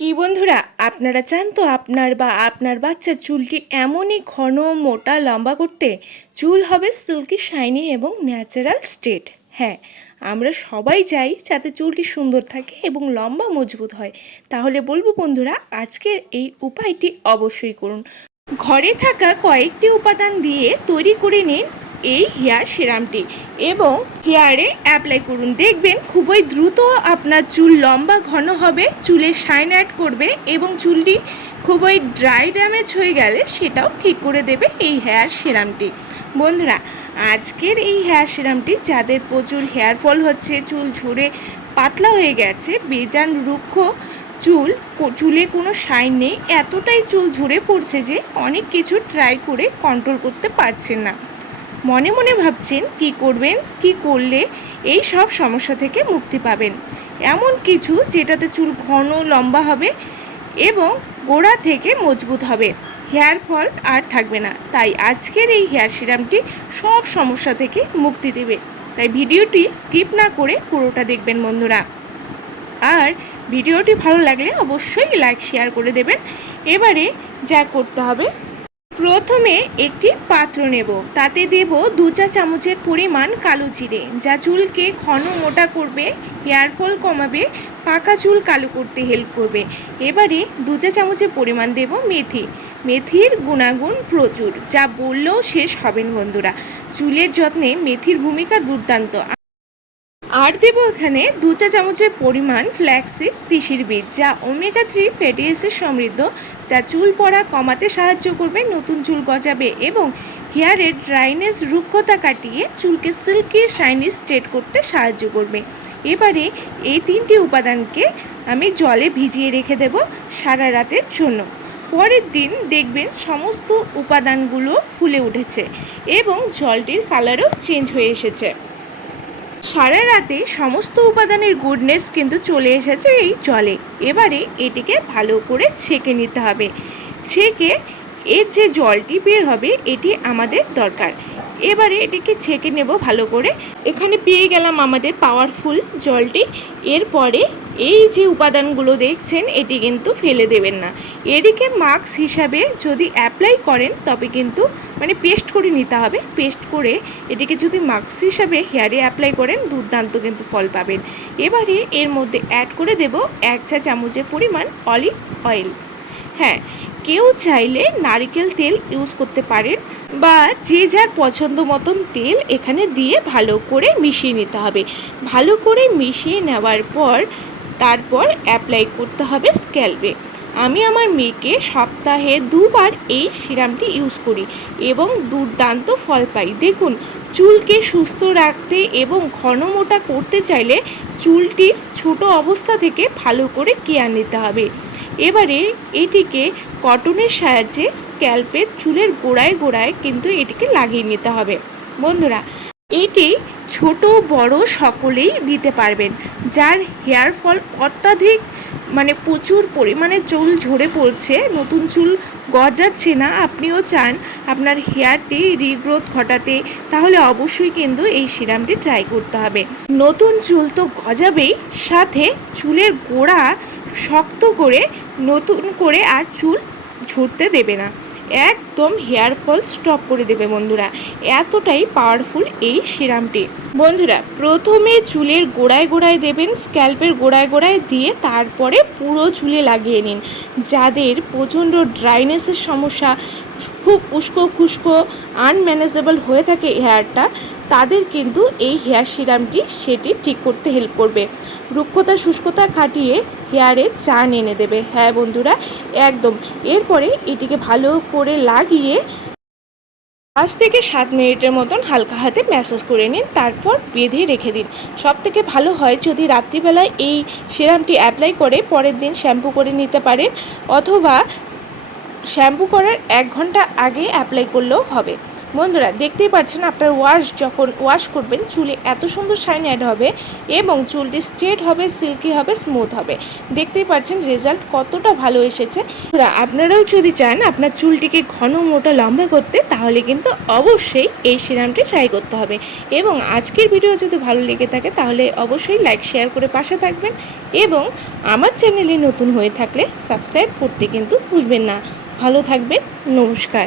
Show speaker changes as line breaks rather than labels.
কি বন্ধুরা, আপনারা চান তো আপনার বা আপনার বাচ্চার চুলটি এমনই ঘন, মোটা, লম্বা করতে? চুল হবে সিল্কি, শাইনি এবং ন্যাচারাল স্ট্রেট। হ্যাঁ আমরা সবাই চাই যাতে চুলটি সুন্দর থাকে এবং লম্বা, মজবুত হয়। তাহলে বলব বন্ধুরা, আজকের এই উপায়টি অবশ্যই করুন। ঘরে থাকা কয়েকটি উপাদান দিয়ে তৈরি করে নিন এই হেয়ার সিরামটি এবং হেয়ারে অ্যাপ্লাই করুন। দেখবেন খুবই দ্রুত আপনার চুল লম্বা ঘন হবে, চুলে শাইন অ্যাড করবে এবং চুলটি খুবই ড্রাই ড্যামেজ হয়ে গেলে সেটাও ঠিক করে দেবে এই হেয়ার সিরামটি। বন্ধুরা, আজকের এই হেয়ার সিরামটি যাদের প্রচুর হেয়ার ফল হচ্ছে, চুল ঝরে পাতলা হয়ে গেছে, বেজান রুক্ষ চুল চুলে কোনো শাইন নেই, এতটাই চুল ঝরে পড়ছে যে অনেক কিছু ট্রাই করে কন্ট্রোল করতে পারছেন না। মনে মনে ভাবছেন কি করবেন, কি করলে এই সব সমস্যা থেকে মুক্তি পাবেন। এমন কিছু যেটাতে চুল ঘন, লম্বা হবে এবং গোড়া থেকে মজবুত হবে। হেয়ার ফল আর থাকবে না। তাই আজকের এই হেয়ার সিরামটি সব সমস্যা থেকে মুক্তি দেবে। তাই ভিডিওটি স্কিপ না করে পুরোটা দেখবেন বন্ধুরা। আর ভিডিওটি ভালো লাগলে অবশ্যই লাইক, শেয়ার করে দেবেন। এবারে যা করতে হবে প্রথমে একটি পাত্র নেব। তাতে দেব দু চা চামচের পরিমাণ কালো জিরে, যা চুলকে ঘন মোটা করবে, হেয়ার ফল কমাবে, পাকা চুল কালো করতে হেল্প করবে। এবারে দু চা চামচের পরিমাণ দেব মেথি। মেথির গুণাগুণ প্রচুর, যা বললেও শেষ হবেন বন্ধুরা। চুলের যত্নে মেথির ভূমিকা দুর্দান্ত। আর দেব এখানে দু চা চামচের পরিমাণ ফ্ল্যাক্সিড তিসির বীজ, যা ওমেগা থ্রি ফ্যাটি অ্যাসিড সমৃদ্ধ, যা চুল পড়া কমাতে সাহায্য করবে, নতুন চুল গজাবে এবং হেয়ারের ড্রাইনেস রুক্ষতা কাটিয়ে চুলকে সিল্কি শাইনি স্ট্রেট করতে সাহায্য করবে। এবারে এই তিনটি উপাদানকে আমি জলে ভিজিয়ে রেখে দেব সারা রাতের জন্য। পরের দিন দেখবেন সমস্ত উপাদানগুলো ফুলে উঠেছে এবং জলটির কালারও চেঞ্জ হয়ে এসেছে। সারা রাতে সমস্ত উপাদানের গুডনেস কিন্তু চলে এসেছে এই জলে। এবারে এটিকে ভালো করে ছেঁকে নিতে হবে। ছেঁকে এর যে জলটি বের হবে, এটি আমাদের দরকার। এবারে এটিকে ছেঁকে নেব ভালো করে। এখানে পেয়ে গেলাম আমাদের পাওয়ারফুল জলটি। এরপরে এই যে উপাদানগুলো দেখছেন, এটি কিন্তু ফেলে দেবেন না। এটিকে মাস্ক হিসাবে যদি অ্যাপ্লাই করেন, তবে কিন্তু মানে পেস্ট করে নিতে হবে। পেস্ট করে এটিকে যদি মাস্ক হিসাবে হেয়ারে অ্যাপ্লাই করেন, দুর্দান্ত কিন্তু ফল পাবেন। এবারে এর মধ্যে অ্যাড করে দেব এক চা চামচের পরিমাণ অলিভ অয়েল হ্যাঁ কেউ চাইলে নারকেল তেল ইউজ করতে পারেন বা যে যার পছন্দ মতন তেল এখানে দিয়ে ভালো করে মিশিয়ে নিতে হবে। ভালো করে মিশিয়ে নেওয়ার পর তারপর অ্যাপ্লাই করতে হবে স্ক্যাল্পে আমি আমার মেয়েকে সপ্তাহে দুবার এই সিরামটি ইউজ করি এবং দুর্দান্ত ফল পাই। দেখুন, চুলকে সুস্থ রাখতে এবং ঘন মোটা করতে চাইলে চুলটির ছোট অবস্থা থেকে ভালো করে কেয়ার নিতে হবে। এবারে এটিকে কটনের সাহায্যে স্ক্যাল্পের চুলের গোড়ায় গোড়ায় কিন্তু এটিকে লাগিয়ে নিতে হবে। বন্ধুরা, এটি ছোট বড় সকলেই দিতে পারবেন, যার হেয়ার ফল অত্যাধিক মানে প্রচুর পরিমাণে চুল ঝরে পড়ছে, নতুন চুল গজাচ্ছে না, আপনিও চান আপনার হেয়ারটি রিগ্রোথ ঘটাতে, তাহলে অবশ্যই কিন্তু এই সিরামটি ট্রাই করতে হবে। নতুন চুল তো গজাবেই, সাথে চুলের গোড়া শক্ত করে, নতুন করে আর চুল ঝরতে দেবে না। একদম হেয়ার ফল স্টপ করে দেবে বন্ধুরা। এতটাই পাওয়ারফুল এই সিরামটি। বন্ধুরা, প্রথমে চুলের গোড়ায় গোড়ায় দেবেন স্ক্যাল্পের গোড়ায় গোড়ায় দিয়ে তারপরে পুরো চুলে লাগিয়ে নিন। যাদের প্রচণ্ড ড্রাইনেসের সমস্যা, খুব উস্কো খুস্কো আনম্যানেজেবল হয়ে থাকে হেয়ারটা তাদের কিন্তু এই হেয়ার সিরামটি সেটি ঠিক করতে হেল্প করবে। রুক্ষতা শুষ্কতা কাটিয়ে হেয়ারে চান এনে দেবে। হ্যাঁ বন্ধুরা, একদম। এরপরে এটিকে ভালো করে লাগিয়ে পাঁচ থেকে সাত মিনিটের মতন হালকা হাতে ম্যাসাজ করে নিন, তারপর বেঁধে রেখে দিন। সব থেকে ভালো হয় যদি রাত্রিবেলায় এই সিরামটি অ্যাপ্লাই করে, পরের দিন শ্যাম্পু করে নিতে পারেন, অথবা শ্যাম্পু করার এক ঘণ্টা আগে অ্যাপ্লাই করলেও হবে। বন্ধুরা, দেখতেই পাচ্ছেন আপনার ওয়াশ যখন ওয়াশ করবেন, চুলে এত সুন্দর শাইন অ্যাড হবে এবং চুলটি স্ট্রেট হবে সিল্কি হবে স্মুথ হবে। দেখতেই পাচ্ছেন রেজাল্ট কতটা ভালো এসেছে। আপনারাও যদি চান আপনার চুলটিকে ঘন, মোটা, লম্বা করতে, তাহলে কিন্তু অবশ্যই এই সিরামটি ট্রাই করতে হবে। এবং আজকের ভিডিও যদি ভালো লেগে থাকে, তাহলে অবশ্যই লাইক শেয়ার করে পাশে থাকবেন এবং আমার চ্যানেলে নতুন হয়ে থাকলে সাবস্ক্রাইব করতে কিন্তু ভুলবেন না। ভালো থাকবেন, নমস্কার।